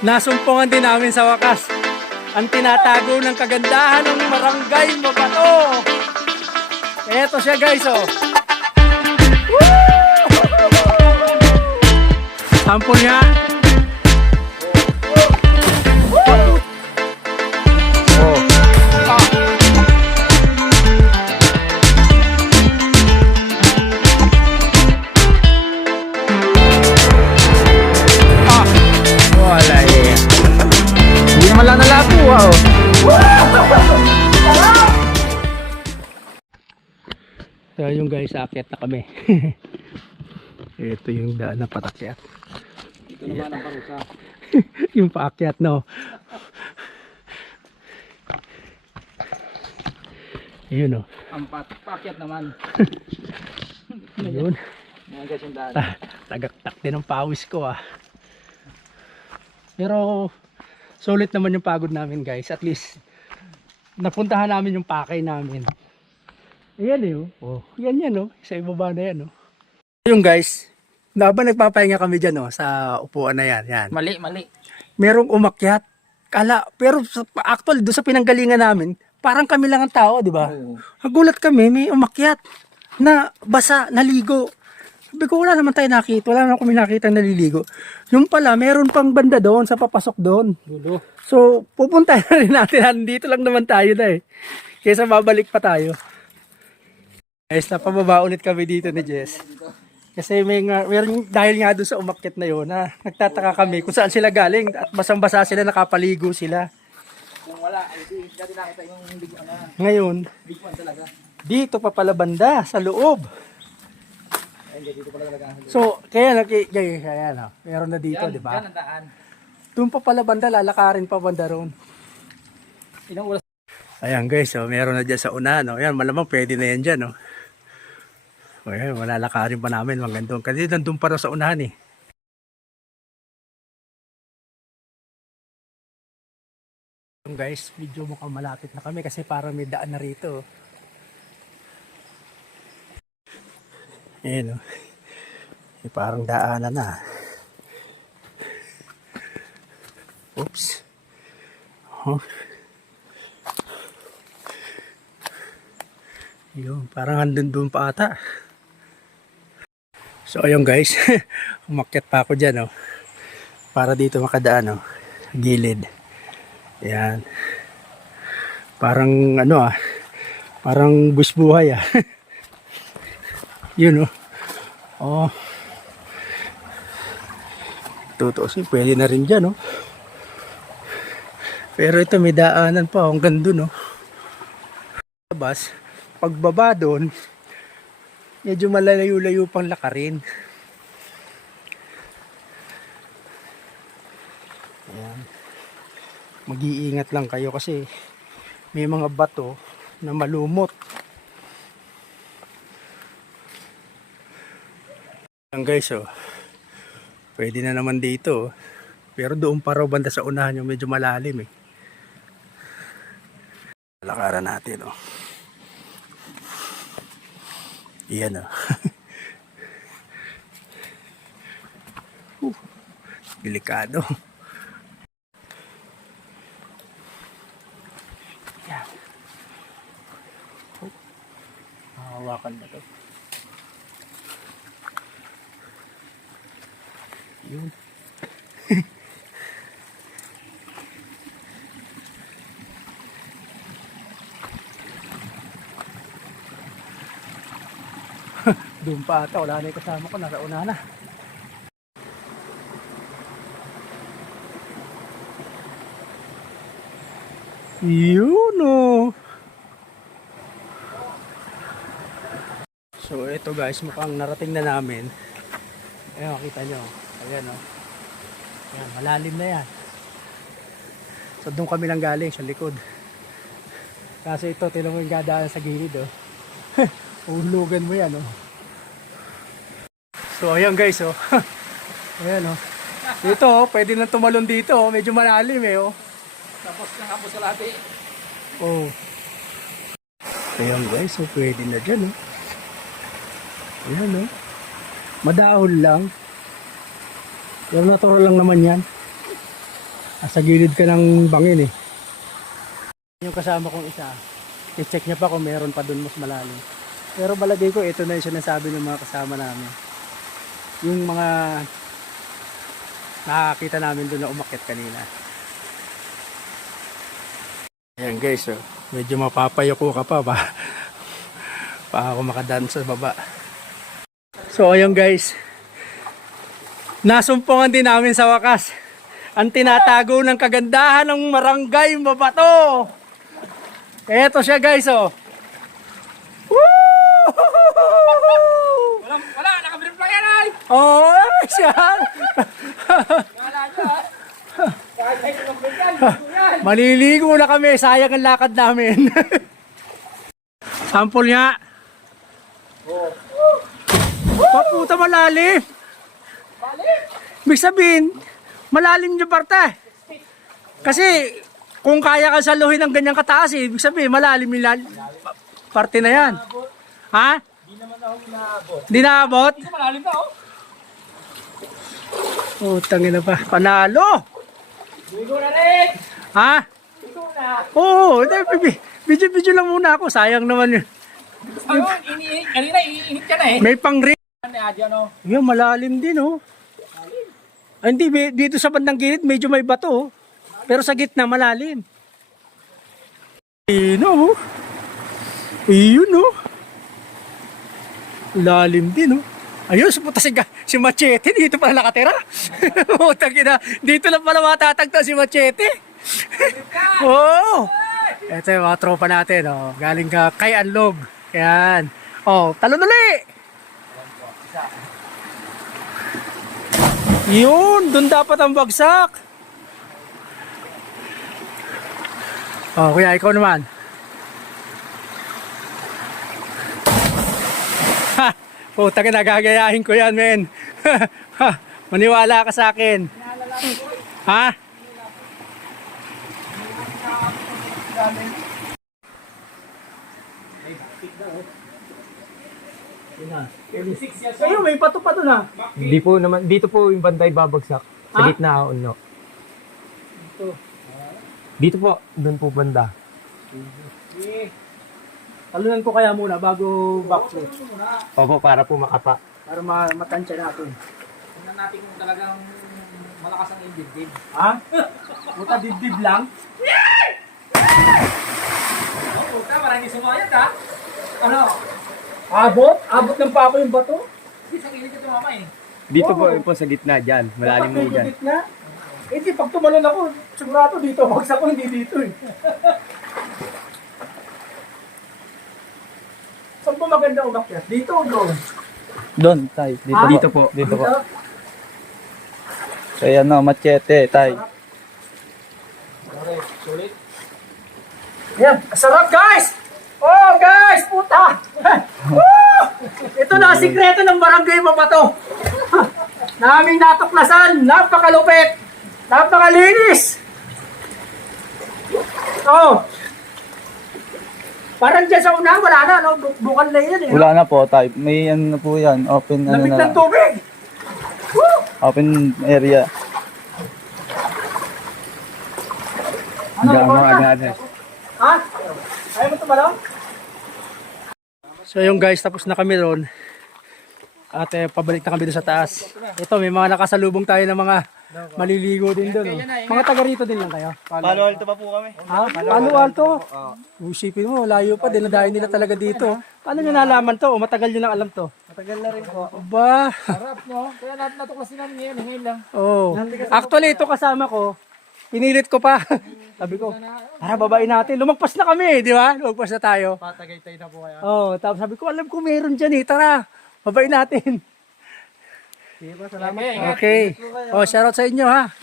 Nasumpungan din namin sa wakas ang tinatago ng kagandahan ng Barangay Mabato. Eto siya guys, oh. Sample nga. Wala na labo, wow. So yung guys, aakyat na kami. Ito yung daan na patakyat. Ito naman ang parusa. Yung paakyat, no. Yun, oh. Ang pakyat naman. Yun. Yan guys yung daan. Tagaktak din ang pawis ko, ah. Pero sulit naman yung pagod namin guys. At least napuntahan namin yung pakay namin. Ayan eh, oh. Yan oh. Sa ibaba na yan, oh. Yung guys, habang nagpapahinga kami dyan, oh, sa upuan na yan. Yan. Mali. Merong umakyat. Pero actually doon sa pinanggalingan namin, parang kami lang ang tao, di ba? Oo. Nagulat kami, may umakyat na basa, naligo. Sabi ko, wala naman tayo nakita. Wala naman kami nakita naliligo. Yung pala, meron pang banda doon sa papasok doon. Dulo. So, pupunta na rin natin. Dito lang naman tayo na eh. Kaysa babalik pa tayo. Guys, napababa ulit kami dito ni Jess. Kasi meron, dahil nga doon sa umakyat na yun, na nagtataka kami kung saan sila galing. At basang-basa sila, nakapaligo sila. Kung wala, hindi natin nakita yung big one. Ngayon, Big one talaga. dito pa pala banda, sa loob. Dito pala talaga. So, kaya no, meron na dito, di ba? Yan ang daan. Doon pa pala banda, lalakarin pa banda roon. Ilang oras? Ayan guys, so meron na dyan sa una, no? Ayan, malamang pwede na yan dyan, no? O yan, malalakarin pa namin, magandang. Kasi nandun pa rin sa unahan, eh. Guys, medyo mukhang malapit na kami kasi parang may daan na rito. Ayan, no? Eh, parang daanan na. Oops. Oh. Yun, parang andun doon pa ata. So ayun guys, umakyat pa ako dyan, oh. Para dito makadaan, oh. Gilid. Ayan. Parang ano, parang busbuhay, ah. Yun, oh. Oh. Tutusin, pwede na rin dyan, oh. Pero ito may daanan pa hanggang dun, oh. Labas, pagbaba doon, medyo malalayo-layo pang lakarin. Ayan. Mag-iingat lang kayo kasi may mga bato na malumot. Ayan guys, oh. Pwede na naman dito, oh. Pero doon pa raw banda sa unahan yung medyo malalim, eh. Lakaran natin, oh. Iyan, oh. Delikado. Yan. Hawakan ba ito? Yun. Doon pa ata, wala na yung kasama ko, nasa una na. Yun, oh. So ito guys, mukhang narating na namin. Ayan, makita nyo. Ayan, oh. Ayan, malalim na yan. So doon kami lang galing sa likod. Kasi ito, tinan mo yung gadaan sa gilid, oh. Uhulugan mo yan, oh. So ayan guys, oh. Ayan, oh. Dito, oh, pwede na tumalon dito, oh. Medyo malalim, eh, oh. Tapos ng hapos sa lahat, eh. Oh. Ayan guys, so pwede na dyan, oh. Ayan, oh. Madahol lang. Pero natural lang naman yan. Sa gilid ka ng bangin eh. Yung kasama kong isa, i-check niya pa kung meron pa dun mas malalim. Pero balagay ko, ito na yung sinasabi ng mga kasama namin. Yung mga nakakita namin dun na umakyat kanina. Ayan guys, oh, medyo mapapayoko ka pa pa ako makadaan sa baba. So ayun guys, nasumpungan din namin sa wakas ang tinatago ng kagandahan ng Barangay Mabato. Eto siya guys, oh. Woo! Wala, nakabrip lang yan ay! Oh, siya. Wala ka ha? Kahit ay nakabrip yan, Maliligo na kami, sayang ang lakad namin. Sample nga. Oh. Paputa malalim. Balik! Ibig sabihin, malalim yung parte. Kasi kung kaya ka saluhin ng ganyang kataas, ibig sabihin malalim yung parte na yan. Ha? Di naman ako inaabot. Di naabot? Hindi malalim na oh. Tangin na pa. Panalo! Ligo na rin! Ha? Ligo na! Oo, video lang muna ako. Sayang naman yun. Ayun, kanina iinit ka na eh. May pang-ring. Ano ni Adyan oh. Yan, malalim din oh. Ay, hindi, dito sa bandang gilid medyo may bato oh. Pero sa gitna malalim. Ayun oh. Ayun oh. Lalim din oh. Ayun, puta si Machete dito pala nakatira. Utang ina, dito lang pala matatagta si Machete. Oo. Ito yung mga tropa natin oh. Galing ka kay Anlog. Yan. Oh, talon uli. Yun, dun dapat ang bagsak. Oh, kuya, ikaw naman. Ha! Puta ka, nagagayahin ko yan, men. Maniwala ka sa akin. Ha? Ayun, may pato pa doon ha. Hindi po naman, dito po yung bantay babagsak. Sa Ha? gitna, no. Dito po, doon po banda. Talunan ko kaya muna bago backflip. Opo, para po makapa. Para matansya natin. Tingnan natin kung talagang malakas ang indibdib. Ha? Puta dibdib lang? Oh, puta, maraming sumayad ha. Ano? Abot? Abot ng pako yung bato? Isang init ka tumama eh. Dito Oo. po sa gitna dyan. Malalim Dapat mo dyan. may gitna. Eh di, pag tumalon ako, sigurado dito. Bagsak ko, hindi dito eh. Saan po maganda umakyat? Dito o doon? Doon, tay. Dito, Ah? Dito po. dito po. So, yan o, machete, tay. Sulit. Yan, sarap guys! Oh guys, puta! Woo! Ito na ang sikreto ng Barangay Mabato. Naming natuklasan, napakalupit, napakalinis. Oh. Parang dyan sa una, wala na, no? Bukan na yan eh. Wala na po, tay. May ano na po yan, open ano Lamig na ng lang. tubig. Woo! Open area. Ano, Diyan mo ikaw na? agad. Ha? Ayaw mo tumalaw? So yung guys, tapos na kami ron. At pabalik na kami doon sa taas. Ito, may mga nakasalubong tayo ng mga maliligo din doon. Oh. Mga taga rito din lang kayo. Palo Alto pa po kami. Ha? Palo Alto? Usipin mo, layo pa. Dinadayo nila talaga dito. Paano nyo nalaman to? O matagal nyo nang alam to? Matagal na rin po. Aba. Sarap no? Kaya natin natuklasin namin ngayon lang. Oh. Actually, ito kasama ko. Pinilit ko pa. Sabi ko, tara babain natin. Lumagpas na kami, di ba? Lumagpas na tayo. Patagay-tay na po kaya. Oh, tapos sabi ko, alam ko meron dyan eh. Tara, babain natin. Salamat. Okay. Oh, shoutout sa inyo ha.